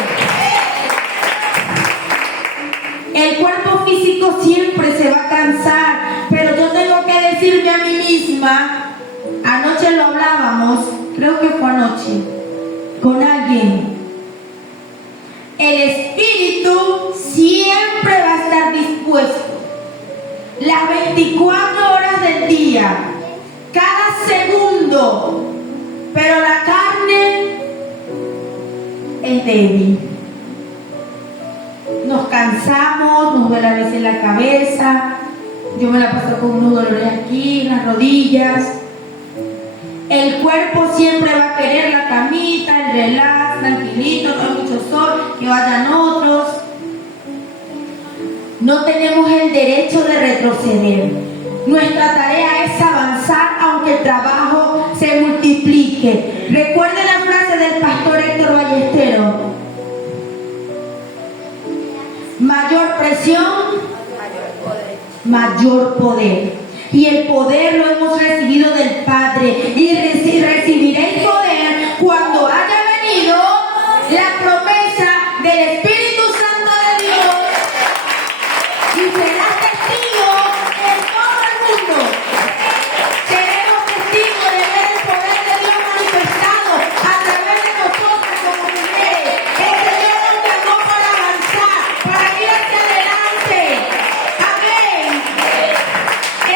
El cuerpo físico siempre se va a cansar, pero yo tengo que decirme a mí misma, anoche lo hablábamos, creo que fue anoche, con alguien. El espíritu siempre va a estar dispuesto. La las 24 horas del día, cada segundo, pero la carne es débil. Nos cansamos, nos duele a veces la cabeza, yo me la paso con unos dolores aquí, en las rodillas. El cuerpo siempre va a querer la camita, el relax, tranquilito, no hay mucho sol, que vayan otros. No tenemos el derecho de retroceder. Nuestra tarea es avanzar aunque el trabajo se multiplique. Recuerde la frase del pastor Héctor Ballesteros: mayor presión, mayor poder. Y el poder lo hemos recibido del Padre. Y recibiréis poder cuando haya venido la promesa del Espíritu Santo de Dios. Y serás testigo en todo el mundo. Seremos testigos de ver el poder de Dios manifestado a través de nosotros como mujeres. El Señor nos llamó para avanzar, para ir hacia adelante. Amén.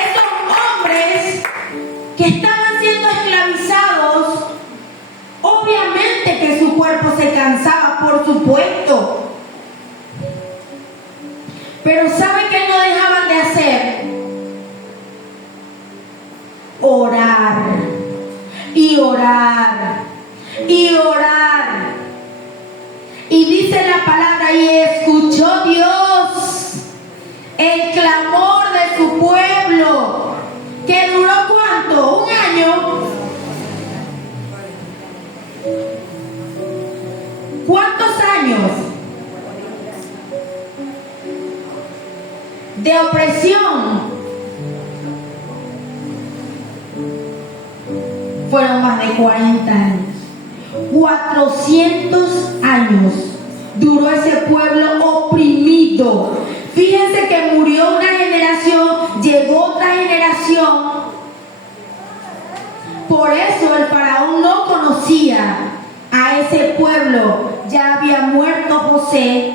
Esos hombres que estaban siendo esclavizados, obviamente que su cuerpo se cansaba, por supuesto. Pero ¿sabe qué no dejaban de hacer? Orar y orar y orar. Y dice la palabra: y escuchó Dios el clamor de su pueblo, que duró ¿cuánto? ¿Un año? ¿Cuántos años de opresión? Fueron más de 40 años. 400 años duró ese pueblo oprimido. Fíjense que murió una generación, llegó otra generación. Por eso el faraón no conocía a ese pueblo. Ya había muerto José.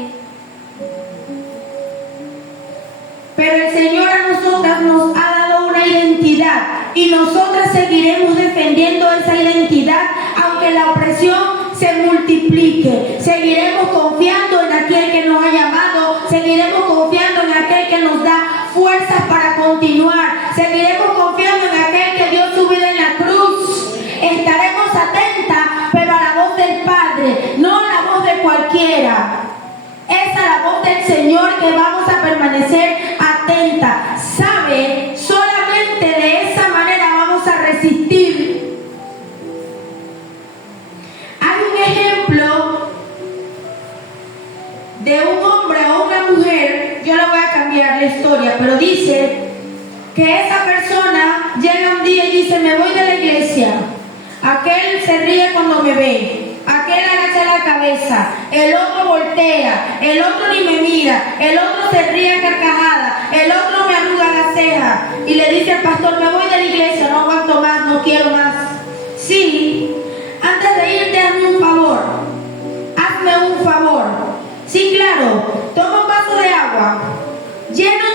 Pero el Señor a nosotras nos ha dado una identidad y nosotras seguiremos defendiendo esa identidad aunque la opresión se multiplique. Seguiremos confiando en aquel que nos ha llamado, seguiremos confiando en aquel que nos da fuerzas para continuar, seguiremos confiando en aquel que dio su vida en la cruz. Estaremos atentas, pero a la voz del Padre, no a la voz de cualquiera. Es a la voz del Señor que vamos a permanecer atentas. ¿Sabe? Solamente de esa manera vamos a resistir. Hay un ejemplo de un hombre o una mujer. Yo le voy a cambiar la historia, pero dice que esa persona llega un día y dice: me voy de la iglesia. Aquel se ríe cuando me ve, aquel agacha la cabeza, el otro voltea, el otro ni me mira, el otro se ríe a carcajada, el otro me arruga la ceja y le dice al pastor: me voy de la iglesia, no aguanto más, no quiero más. Sí, antes de irte hazme un favor, hazme un favor. Sí, claro, toma un vaso de agua, lleno,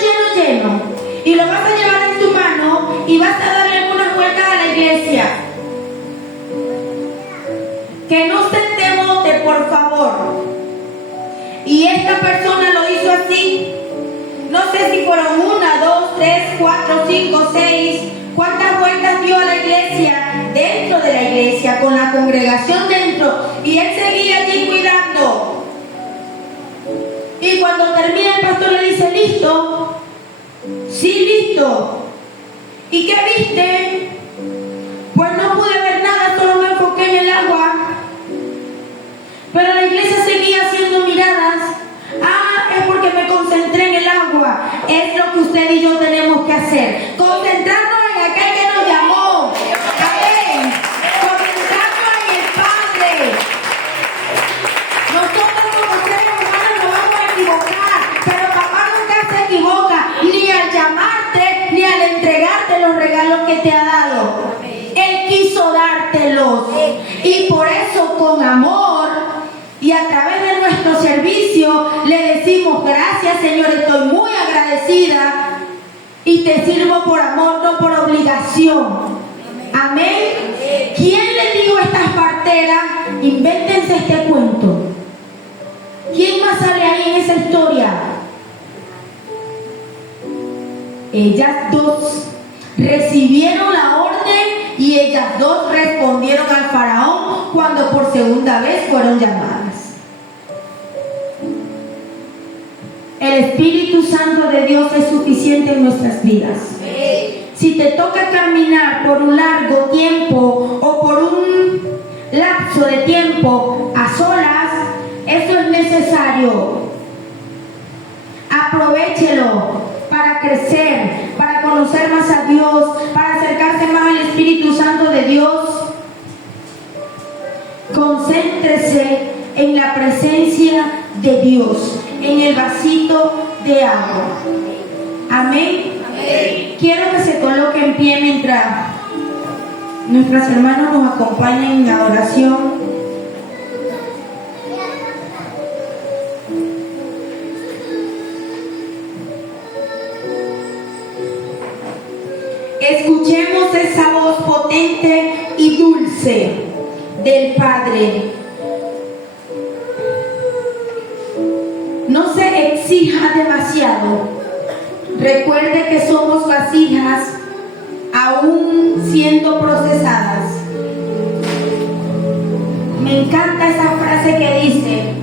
y lo vas a llevar en tu mano y vas a darle algunas vueltas a la iglesia. Que no se te bote, por favor. Y esta persona lo hizo así. No sé si fueron 1, 2, 3, 4, 5, 6. ¿Cuántas vueltas dio a la iglesia? Dentro de la iglesia, con la congregación dentro. Y él seguía allí cuidando. Y cuando termina el pastor le dice: ¿listo? Sí, listo. ¿Y qué viste? Pues no pude ver nada, solo me enfoqué en el agua. Pero la iglesia seguía haciendo miradas. Ah, es porque me concentré en el agua. Es lo que usted y yo tenemos que hacer. Concentrarnos en aquel que nos llamó. Amén. Concentrarnos en el Padre. Nosotros como seres humanos nos vamos a equivocar, pero papá nunca se equivoca, ni al llamarte, ni al entregarte los regalos que te ha dado. Él quiso dártelos. Y por eso, con amor y a través de nuestro servicio, le decimos: gracias, Señor, estoy muy agradecida Y te sirvo por amor, no por obligación. Amén. ¿Quién le dijo a estas parteras? Invéntense este cuento. ¿Quién más sale ahí en esa historia? Ellas dos recibieron la orden y ellas dos respondieron al faraón cuando por segunda vez fueron llamadas. El Espíritu Santo de Dios es suficiente en nuestras vidas. Si te toca caminar por un largo tiempo o por un lapso de tiempo a solas, eso es necesario. Aprovéchelo para crecer, para conocer más a Dios, para acercarse más al Espíritu Santo de Dios. Concéntrese en la presencia de Dios, en el vasito de agua. Amén. Quiero que se coloque en pie mientras nuestras hermanas nos acompañan en la oración. Escuchemos esa voz potente y dulce del Padre. No se exija demasiado. Recuerde que somos vasijas aún siendo procesadas. Me encanta esa frase que dice: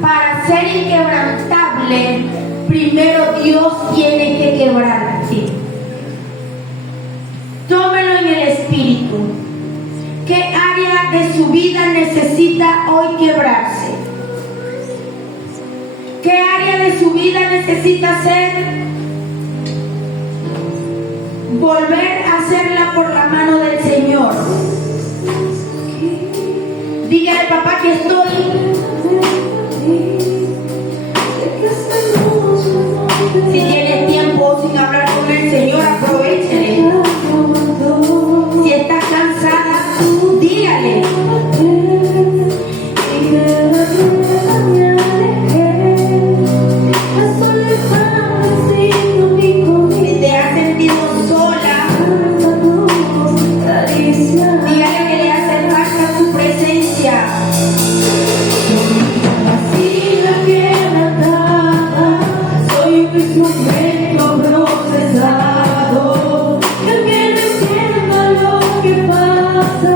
para ser inquebrantable, primero Dios tiene que quebrarte. Tómelo en el espíritu. ¿Qué área de su vida necesita hoy quebrarse? ¿Qué área de su vida necesita volver a hacerla por la mano del Señor? Dígale, papá, que estoy. Si tienes tiempo sin hablar con el Señor, aprovéchele. Si estás cansada, dígale. Si te has sentido sola, dígale que le hace falta su presencia. Soy un instrumento procesado. Yo que no entiendo lo que pasa.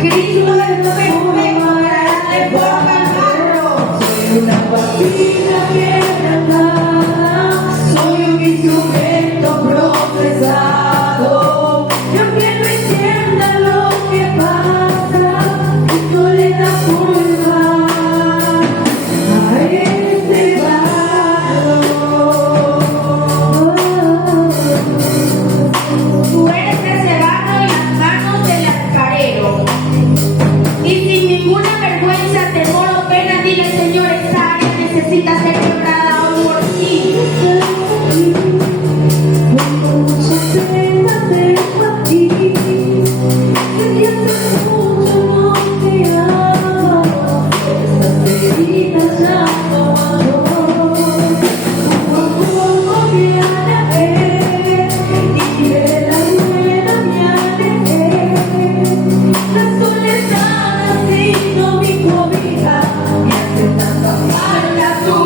Cristo es lo mejor para darle forma al barro. Soy una vasija quebrantada. Soy un instrumento procesado. Yo que no entiendo lo que pasa. Cristo le da forma a este barro. Tú eres ese barro en las manos del alfarero. Y sin ninguna vergüenza, temor o pena, dile: Señor, esta área necesita ser quebrada hoy por ti. La soledad ha sido mi cobija, me hace tanta falta tú.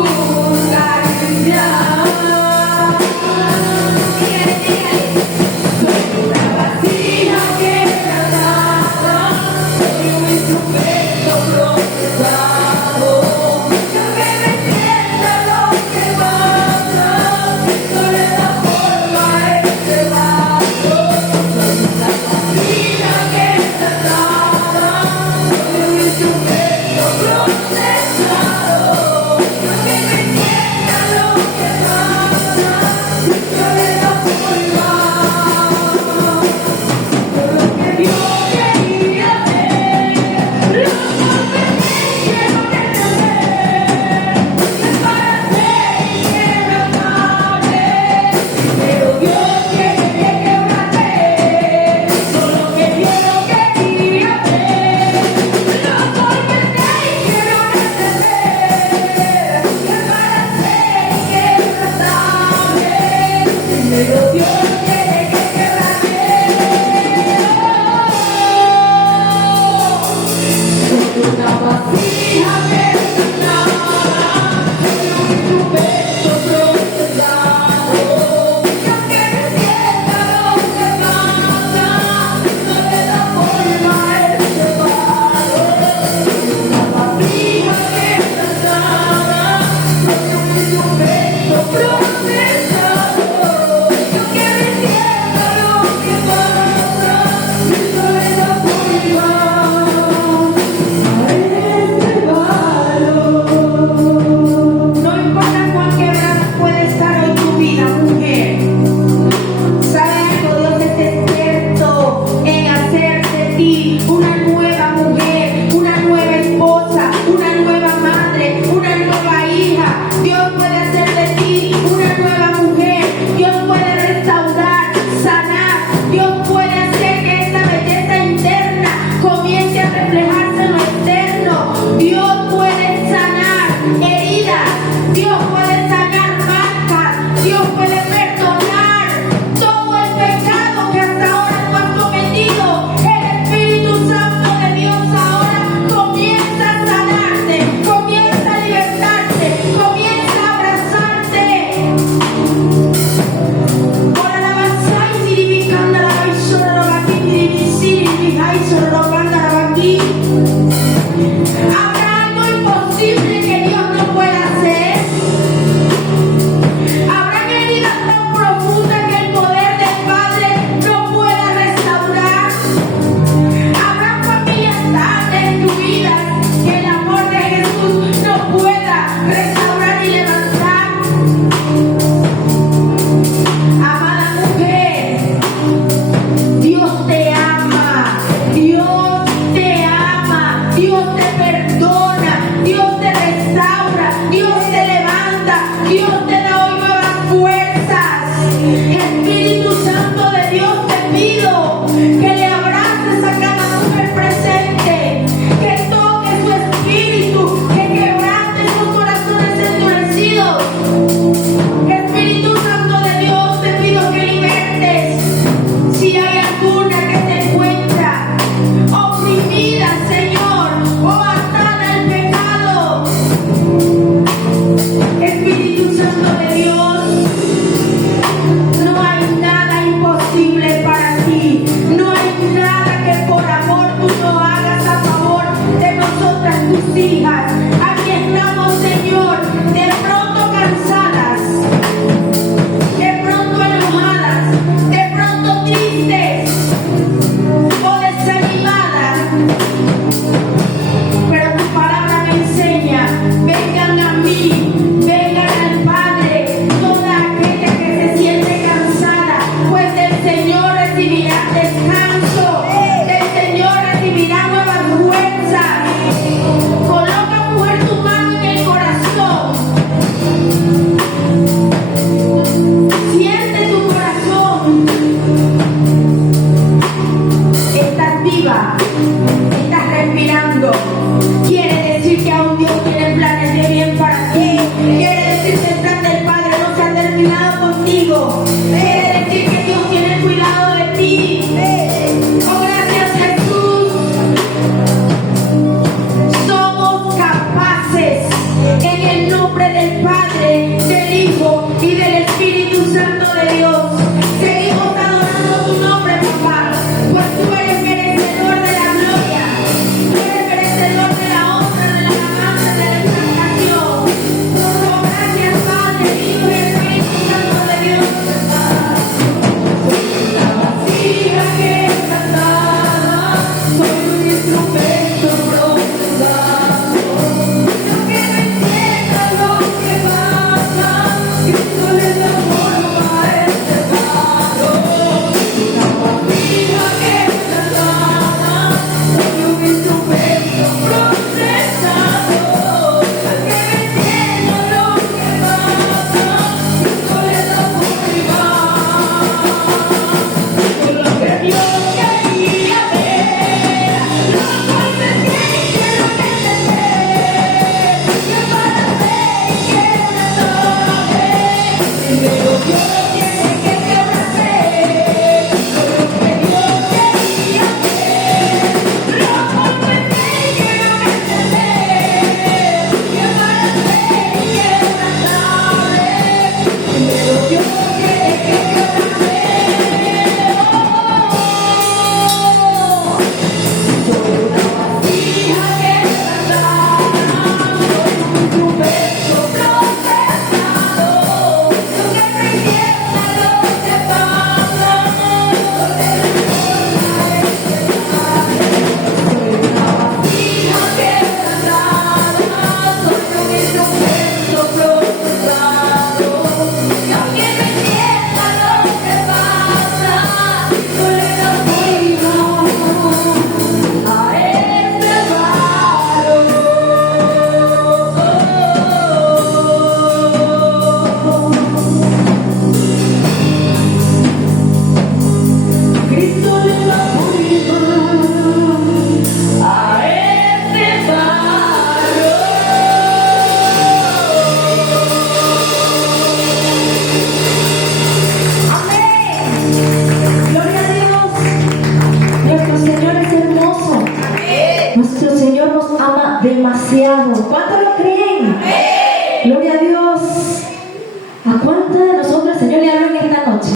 nombre del Padre.